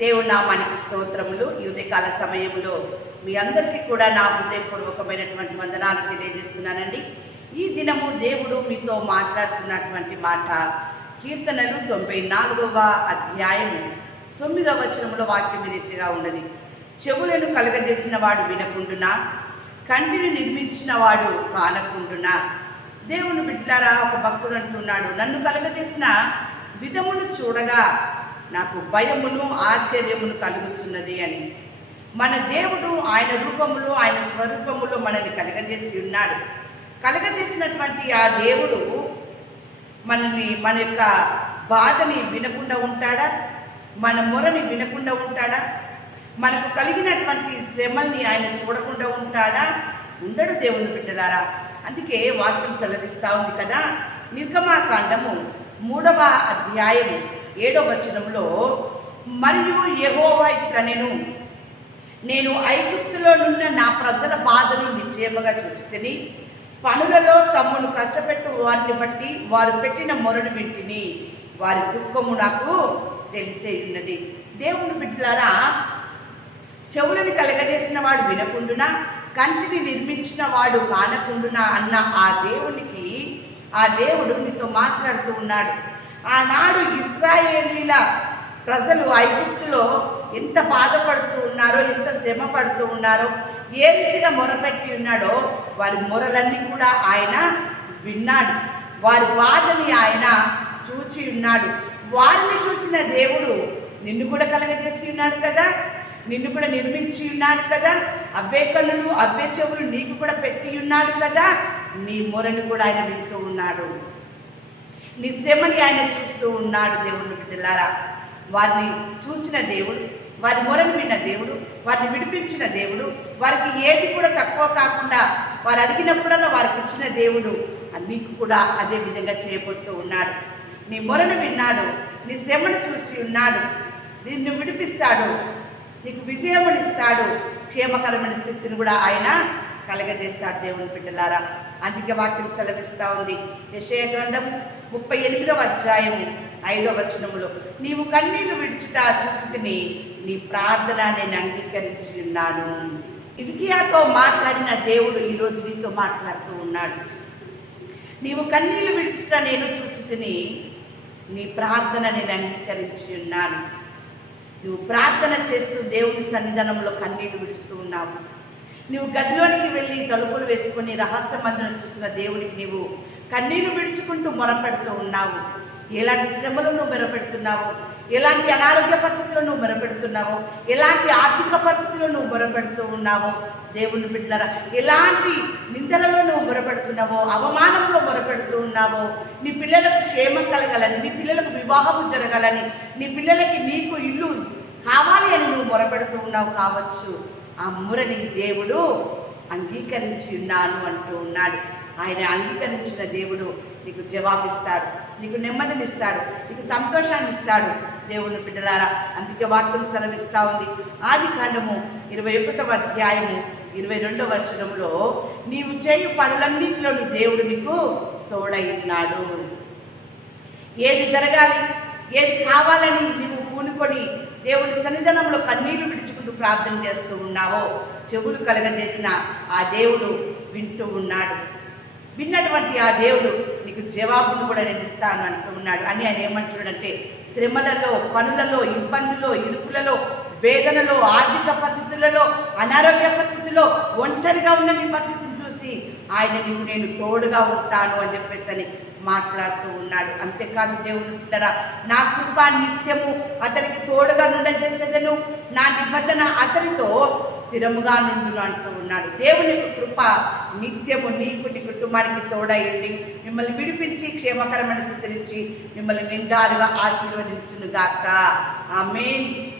దేవుడు నామానికి స్తోత్రములు. ఈ సమయంలో మీ అందరికీ కూడా నా హృదయపూర్వకమైనటువంటి వందనాలు తెలియజేస్తున్నానండి. ఈ దినము దేవుడు మీతో మాట్లాడుతున్నటువంటి మాట కీర్తనలు తొంభై నాలుగవ అధ్యాయము తొమ్మిదవ వచనంలో వాక్యం ఈ రీతిగా ఉన్నది. చెవులను కలగజేసిన వాడు వినకుండునా? కంటిని నిర్మించిన వాడు కానకుండునా? దేవుని బిడ్డలారా ఒక భక్తుడు అంటున్నాడు నన్ను కలగజేసిన విధమును చూడగా నాకు భయమును ఆశ్చర్యమును కలుగుతున్నది అని. మన దేవుడు ఆయన రూపములో ఆయన స్వరూపములో మనల్ని కలగజేసి ఉన్నాడు. కలగజేసినటువంటి ఆ దేవుడు మనల్ని మన యొక్క బాధని వినకుండా ఉంటాడా? మన మొరని వినకుండా ఉంటాడా? మనకు కలిగినటువంటి శ్రమల్ని ఆయన చూడకుండా ఉంటాడా? ఉండడు దేవుని బిడ్డలారా. అందుకే వాక్యం సెలవిస్తూ ఉంది కదా. నిర్గమాకాండము మూడవ అధ్యాయము ఏడో వచనంలో మరియు యహోవా ఇట్లా నేను నేను ఐగుప్తులో నున్న నా ప్రజల బాధను నిశ్చయముగా చూచితిని పనులలో తమ్మును కష్టపెట్టు వారిని బట్టి వారు పెట్టిన మొరను వింటిని. వారి దుఃఖము నాకు తెలిసే ఉన్నది. దేవుని బిడ్డలారా చెవులను కలగజేసిన వాడు వినకుండునా? కంటిని నిర్మించిన వాడు కానకుండునా? అన్న ఆ దేవునికి ఆ దేవుడు మీతో మాట్లాడుతూ ఉన్నాడు. ఆనాడు ఇస్రాయేలీల ప్రజలు ఐగుప్తులో ఎంత బాధపడుతూ ఉన్నారో ఎంత శ్రమ పడుతూ ఉన్నారో ఏ రీతిగా మొరపెట్టి ఉన్నాడో వారి మొరలన్నీ కూడా ఆయన విన్నాడు. వారి బాధని ఆయన చూచి ఉన్నాడు. వారిని చూసిన దేవుడు నిన్ను కూడా కలగజేసి ఉన్నాడు కదా? నిన్ను కూడా నిర్మించి ఉన్నాడు కదా? అవే కళ్ళు అవే చెవులు నీకు కూడా పెట్టి ఉన్నాడు కదా? నీ మొరను కూడా ఆయన వింటూ ఉన్నాడు. నీ శ్రమని ఆయన చూస్తూ ఉన్నాడు దేవుడు బిడ్డలారా. వారిని చూసిన దేవుడు వారి మొరను విన్న దేవుడు వారిని విడిపించిన దేవుడు వారికి ఏది కూడా తక్కువ కాకుండా వారు అడిగినప్పుడల్లా వారికి ఇచ్చిన దేవుడు నీకు కూడా అదే విధంగా చేయబోతూ ఉన్నాడు. నీ మొరను విన్నాడు నీ శ్రమను చూసి ఉన్నాడు నిన్ను విడిపిస్తాడు నీకు విజయమునిస్తాడు క్షేమకరమైన స్థితిని కూడా ఆయన కలగజేస్తాడు దేవుని బిడ్డలారా. అందుకే వాక్యం సెలవిస్తూ ఉంది. యశయ గ్రంథం ముప్పై ఎనిమిదవ అధ్యాయము ఐదవ వచనములో నీవు కన్నీళ్ళు విడిచుట చూచితిని నీ ప్రార్థన నేను అంగీకరించి ఉన్నాను. ఇజికియాతో మాట్లాడిన దేవుడు ఈరోజు నీతో మాట్లాడుతూ ఉన్నాడు. నీవు కన్నీళ్ళు విడిచుట నేను చూచితిని నీ ప్రార్థన నేను అంగీకరించి ఉన్నాను. నువ్వు ప్రార్థన చేస్తూ దేవుని సన్నిధానంలో కన్నీళ్ళు విడుస్తూ ఉన్నావు. నువ్వు గదిలోనికి వెళ్ళి తలుపులు వేసుకొని రహస్య మందును చూసిన దేవునికి నీవు కన్నీళ్ళు విడుచుకుంటూ మొరపెడుతూ ఉన్నావు. ఎలాంటి శ్రమలు నువ్వు మొరపెడుతున్నావు? ఎలాంటి అనారోగ్య పరిస్థితులు నువ్వు మొరపెడుతున్నావో? ఎలాంటి ఆర్థిక పరిస్థితులు నువ్వు మొరపెడుతూ ఉన్నావో? దేవుని బిడ్డలరా ఎలాంటి నిందలలో నువ్వు మొరపెడుతున్నావో అవమానంలో మొరపెడుతూ ఉన్నావో నీ పిల్లలకు క్షేమం కలగాలని నీ పిల్లలకు వివాహము జరగాలని నీ పిల్లలకి నీకు ఇల్లు కావాలి అని నువ్వు మొరపెడుతూ ఉన్నావు కావచ్చు. ఆ మూరని దేవుడు అంగీకరించి ఉన్నాను అంటూ ఉన్నాడు. ఆయన అంగీకరించిన దేవుడు నీకు జవాబిస్తాడు నీకు నెమ్మదినిస్తాడు నీకు సంతోషాన్ని ఇస్తాడు దేవుని బిడ్డలారా. అందుకే వాక్యం సెలవిస్తూ ఉంది. ఆది కాండము ఇరవై ఒకటవ అధ్యాయము ఇరవై రెండవ వచనంలో నీవు చేయు పనులన్నింటిలోని దేవుడు నీకు తోడై ఉన్నాడు. ఏది జరగాలి ఏది కావాలని నీవు పూనుకొని దేవుని సన్నిధానంలో కన్నీళ్ళు విడుచుకుంటూ ప్రార్థన చేస్తూ ఉన్నావో? చెవులు కలగజేసిన ఆ దేవుడు వింటూ ఉన్నాడు. విన్నటువంటి ఆ దేవుడు నీకు జవాబును కూడా నేను ఇస్తాను అంటూ ఉన్నాడు. అని ఆయన ఏమంటున్నాడంటే శ్రమలలో పనులలో ఇబ్బందుల్లో ఇరుకులలో వేదనలో ఆర్థిక పరిస్థితులలో అనారోగ్య పరిస్థితుల్లో ఒంటరిగా ఉన్న నీ పరిస్థితిని చూసి ఆయన నీకు నేను తోడుగా ఉంటాను అని చెప్పేసి అని మాట్లాడుతూ ఉన్నాడు. అంతేకాదు దేవుడు ఇట్లరా నా కృప నిత్యము అతనికి తోడుగా నుండజేసేదను నా నిబంధన అతనితో స్థిరముగా నుండును అంటూ ఉన్నాడు. దేవుని యొక్క కృప నిత్యము నీకు నీ కుటుంబానికి తోడయండి. మిమ్మల్ని విడిపించి క్షేమకరమైన స్థితినిచ్చి మిమ్మల్ని నిండారుగా ఆశీర్వదించును గాక ఆమెన్.